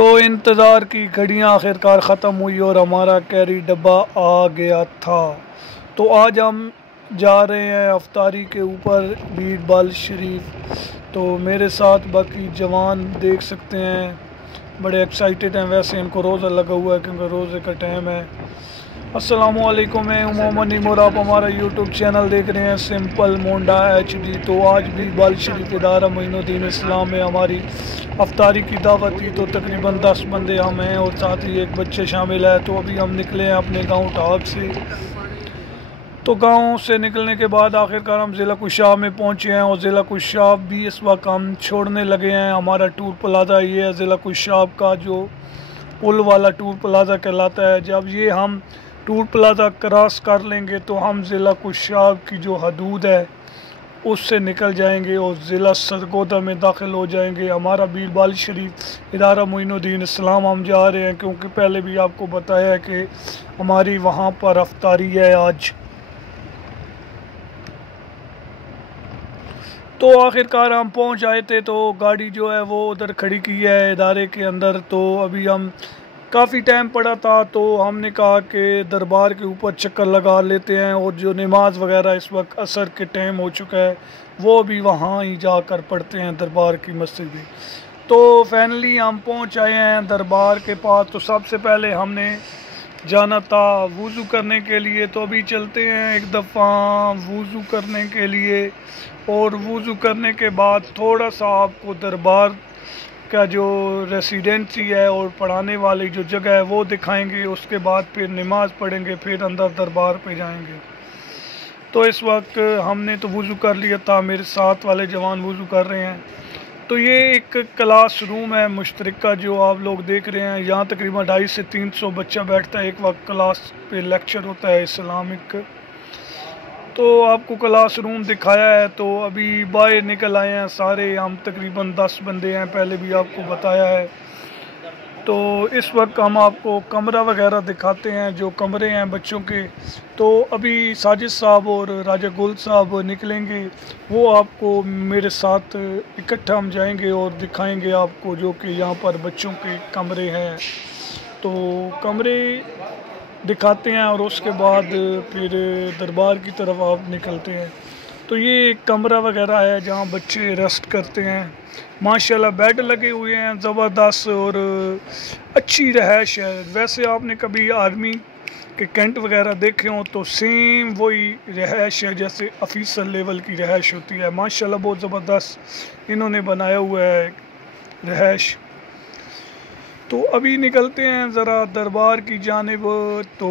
तो इंतज़ार की घड़ियां आखिरकार ख़त्म हुई और हमारा कैरी डब्बा आ गया था। तो आज हम जा रहे हैं अफ्तारी के ऊपर बीरबल शरीफ। तो मेरे साथ बाकी जवान देख सकते हैं, बड़े एक्साइटेड हैं। वैसे इनको रोज़ा लगा हुआ है क्योंकि रोज़े का टाइम है। अस्सलामुअलैकुम, मैं मोहम्मद इमर, आप हमारा यूट्यूब चैनल देख रहे हैं सिंपल मोंडा HD। तो आज बीरबल शरीफ इदारा मोइनुद्दीन इस्लाम में हमारी अफ्तारी की दावत थी। तो तकरीबन 10 बंदे हम हैं और साथ ही एक बच्चे शामिल है। तो अभी हम निकले हैं अपने गांव ठाक से। तो गांव से निकलने के बाद आखिरकार हम ज़िला कुशाब में पहुंचे हैं और ज़िला कुशाब भी इस वक्त हम छोड़ने लगे हैं। हमारा टूर प्लाजा ये है, ज़िला कुशाब का जो पुल वाला टूर प्लाजा कहलाता है। जब ये हम टूर प्लाजा क्रॉस कर लेंगे तो हम ज़िला कुशाब की जो हदूद है उससे निकल जाएंगे और ज़िला सरगोदा में दाखिल हो जाएंगे। हमारा बीरबल शरीफ इदारा मोइनुद्दीन इस्लाम हम जा रहे हैं क्योंकि पहले भी आपको बताया है कि हमारी वहाँ पर अफ्तारी है आज। तो आखिरकार हम पहुंच आए थे। तो गाड़ी जो है वो उधर खड़ी की है इदारे के अंदर। तो अभी हम काफ़ी टाइम पड़ा था तो हमने कहा कि दरबार के ऊपर चक्कर लगा लेते हैं। और जो नमाज वगैरह इस वक्त असर के टाइम हो चुका है वो भी वहाँ ही जाकर पढ़ते हैं दरबार की मस्जिद में। तो फाइनली हम पहुँच आए हैं दरबार के पास। तो सबसे पहले हमने जाना था वज़ू करने के लिए। तो अभी चलते हैं एक दफ़ा वज़ू करने के लिए। और वज़ू करने के बाद थोड़ा सा आपको दरबार का जो रेसिडेंसी है और पढ़ाने वाली जो जगह है वो दिखाएंगे। उसके बाद फिर नमाज़ पढ़ेंगे, फिर अंदर दरबार पे जाएंगे। तो इस वक्त हमने तो वज़ू कर लिया था, मेरे साथ वाले जवान वज़ू कर रहे हैं। तो ये एक क्लास रूम है मुश्तरका जो आप लोग देख रहे हैं। यहाँ तकरीबन 250 से 300 बच्चा बैठता है एक वक्त। क्लास पे लेक्चर होता है इस्लामिक। तो आपको क्लास रूम दिखाया है। तो अभी बाहर निकल आए हैं सारे, हम तकरीबन 10 बंदे हैं, पहले भी आपको बताया है। तो इस वक्त हम आपको कमरा वगैरह दिखाते हैं, जो कमरे हैं बच्चों के। तो अभी साजिद साहब और राजा गुल साहब निकलेंगे, वो आपको मेरे साथ इकट्ठा हम जाएंगे और दिखाएंगे आपको जो कि यहाँ पर बच्चों के कमरे हैं। तो कमरे दिखाते हैं और उसके बाद फिर दरबार की तरफ आप निकलते हैं। तो ये एक कमरा वगैरह है जहाँ बच्चे रेस्ट करते हैं। माशाल्लाह बेड लगे हुए हैं ज़बरदस्त और अच्छी रहायश है। वैसे आपने कभी आर्मी के कैंट वगैरह देखे हों तो सेम वही रहायश है जैसे ऑफिसर लेवल की रहायश होती है। माशाल्लाह बहुत ज़बरदस्त इन्होंने बनाया हुआ है रहायश। तो अभी निकलते हैं ज़रा दरबार की जानिब। तो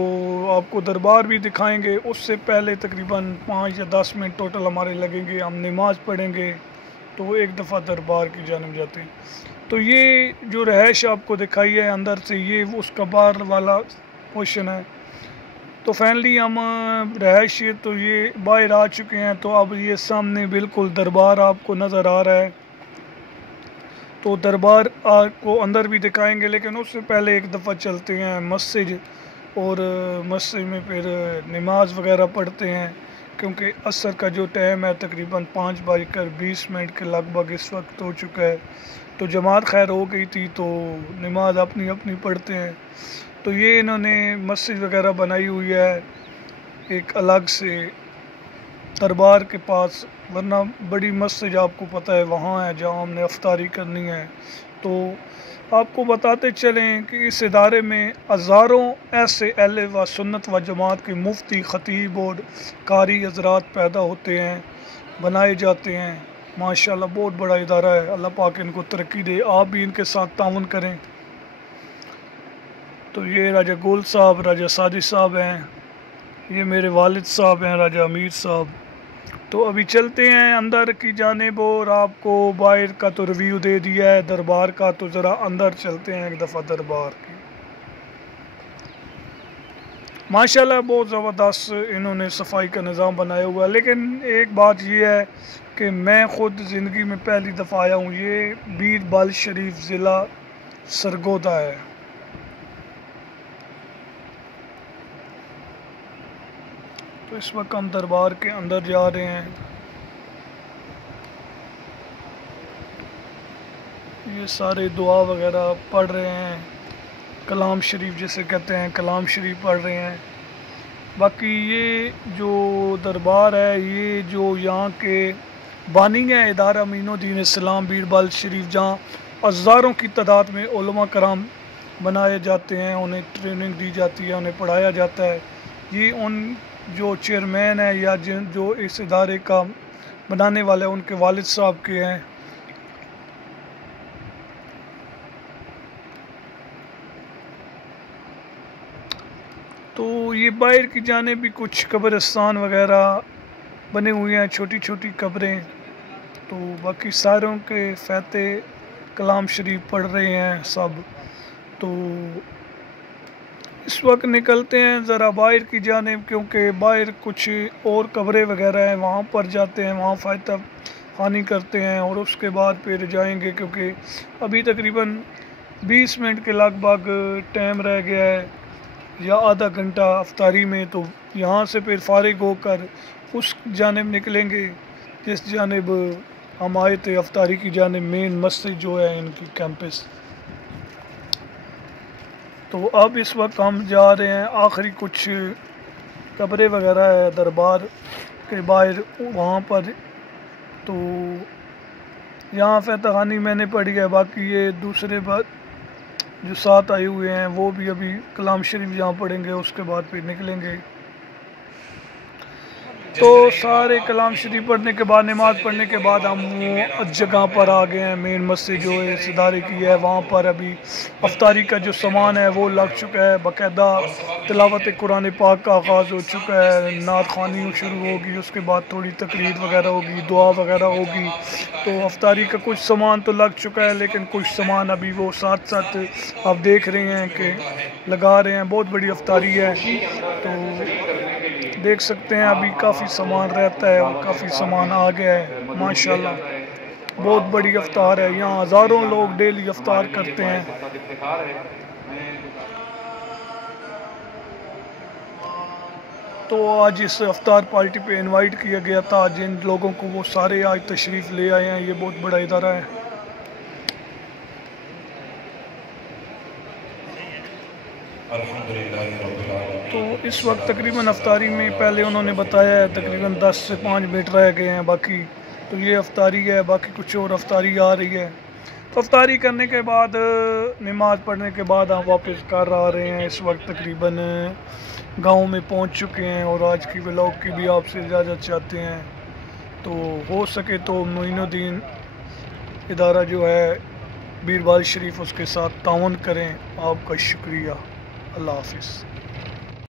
आपको दरबार भी दिखाएंगे। उससे पहले तकरीबन 5 या 10 मिनट टोटल हमारे लगेंगे। हम नमाज़ पढ़ेंगे तो एक दफ़ा दरबार की जानिब जाते हैं। तो ये जो रहायश आपको दिखाई है अंदर से, ये उसका बाहर वाला पोर्शन है। तो फाइनली हम रहायश तो ये बाहर आ चुके हैं। तो अब ये सामने बिल्कुल दरबार आपको नज़र आ रहा है। तो दरबार को अंदर भी दिखाएंगे, लेकिन उससे पहले एक दफ़ा चलते हैं मस्जिद और मस्जिद में फिर नमाज वगैरह पढ़ते हैं क्योंकि असर का जो टाइम है तकरीबन 5:20 के लगभग इस वक्त हो चुका है। तो जमात खैर हो गई थी तो नमाज अपनी अपनी पढ़ते हैं। तो ये इन्होंने मस्जिद वगैरह बनाई हुई है एक अलग से दरबार के पास, वरना बड़ी मस्जिद आपको पता है वहाँ है जहाँ हमने अफ्तारी करनी है। तो आपको बताते चलें कि इस इदारे में हज़ारों ऐसे अहले व सुन्नत व जमात के मुफ्ती, ख़तीब और कारी हज़रात पैदा होते हैं, बनाए जाते हैं। माशाल्लाह बहुत बड़ा इदारा है। अल्लाह पाक इनको तरक्की दे, आप भी इनके साथ ताउन करें। तो ये राजा गुल साहब, राजा साजिद साहब हैं, ये मेरे वालिद साहब हैं राजा अमीर साहब। तो अभी चलते हैं अंदर की जानिब और आपको बाहर का तो रिव्यू दे दिया है दरबार का। तो ज़रा अंदर चलते हैं एक दफ़ा दरबार की। माशाल्लाह बहुत ज़बरदस्त इन्होंने सफाई का निज़ाम बनाया हुआ है। लेकिन एक बात ये है कि मैं ख़ुद ज़िंदगी में पहली दफ़ा आया हूँ। ये बीरबल शरीफ ज़िला सरगोदा है। तो इस वक्त हम दरबार के अंदर जा रहे हैं। ये सारे दुआ वगैरह पढ़ रहे हैं, कलाम शरीफ जिसे कहते हैं, कलाम शरीफ पढ़ रहे हैं। बाकी ये जो दरबार है, ये जो यहाँ के बानी हैं इदारा अमीनुद्दीन इस्लाम बीरबल शरीफ, जहाँ हज़ारों की तादाद में उलमा कराम बनाए जाते हैं, उन्हें ट्रेनिंग दी जाती है, उन्हें पढ़ाया जाता है। ये उन जो चेयरमैन है या जो इस इदारे का बनाने वाले हैं, उनके वालिद साहब के हैं। तो ये बाहर की जाने भी कुछ कब्रिस्तान वगैरह बने हुए हैं, छोटी छोटी कब्रें। तो बाकी सारों के फैते कलाम शरीफ पढ़ रहे हैं सब। तो इस वक्त निकलते हैं ज़रा बाहर की जानिब, क्योंकि बाहर कुछ और कब्रें वगैरह हैं, वहाँ पर जाते हैं, वहाँ फ़ायदा खानी करते हैं और उसके बाद फिर जाएंगे, क्योंकि अभी तकरीबन 20 मिनट के लगभग टाइम रह गया है या आधा घंटा अफ्तारी में। तो यहाँ से फिर फारिग होकर उस जानिब निकलेंगे जिस जानिब हम आए थे, अफ्तारी की जानिब, मेन मस्जिद जो है इनकी कैंपस। तो अब इस वक्त हम जा रहे हैं, आखिरी कुछ कब्रें वगैरह है दरबार के बाहर वहाँ पर। तो यहाँ फतह खानी मैंने पढ़ी है, बाकी ये दूसरे बात जो साथ आए हुए हैं वो भी अभी कलाम शरीफ यहाँ पढ़ेंगे, उसके बाद फिर निकलेंगे। तो सारे कलाम शरीफ पढ़ने के बाद, नमाज़ पढ़ने के बाद हम वो जगह पर आ गए हैं, मेन मस्जिद जो है इस इदारे की है। वहाँ पर अभी अफ्तारी का जो सामान है वो लग चुका है, बाकायदा तिलावत कुरान पाक का आगाज़ हो चुका है, नात ख़वानी शुरू होगी, उसके बाद थोड़ी तकरीर वगैरह होगी, दुआ वगैरह होगी। तो अफ्तारी का कुछ सामान तो लग चुका है, लेकिन कुछ सामान अभी वो साथ साथ आप देख रहे हैं कि लगा रहे हैं। बहुत बड़ी अफ्तारी है, तो देख सकते हैं अभी काफ़ी सामान रहता है और काफ़ी सामान आ गया है माशाल्लाह। बहुत बड़ी अफ्तार है, यहाँ हज़ारों लोग डेली अफ्तार करते हैं। तो आज इस अफ्तार पार्टी पे इनवाइट किया गया था, जिन लोगों को वो सारे आज तशरीफ़ ले आए हैं। ये बहुत बड़ा इदारा है। तो इस वक्त तकरीबन अफ्तारी में पहले उन्होंने बताया है तकरीबन 10 से 5 मिनट रह गए हैं बाकी। तो ये अफ्तारी है, बाकी कुछ और अफ्तारी आ रही है। तो अफ्तारी करने के बाद, नमाज़ पढ़ने के बाद हम वापस कर आ रहे हैं। इस वक्त तकरीबन गांव में पहुंच चुके हैं और आज की व्लॉग की भी आपसे इजाज़त चाहते हैं। तो हो सके तो मोइनुद्दीन इदारा जो है बीरबल शरीफ, उसके साथ ताउन करें। आपका शुक्रिया। अल्लाह हाफिज़।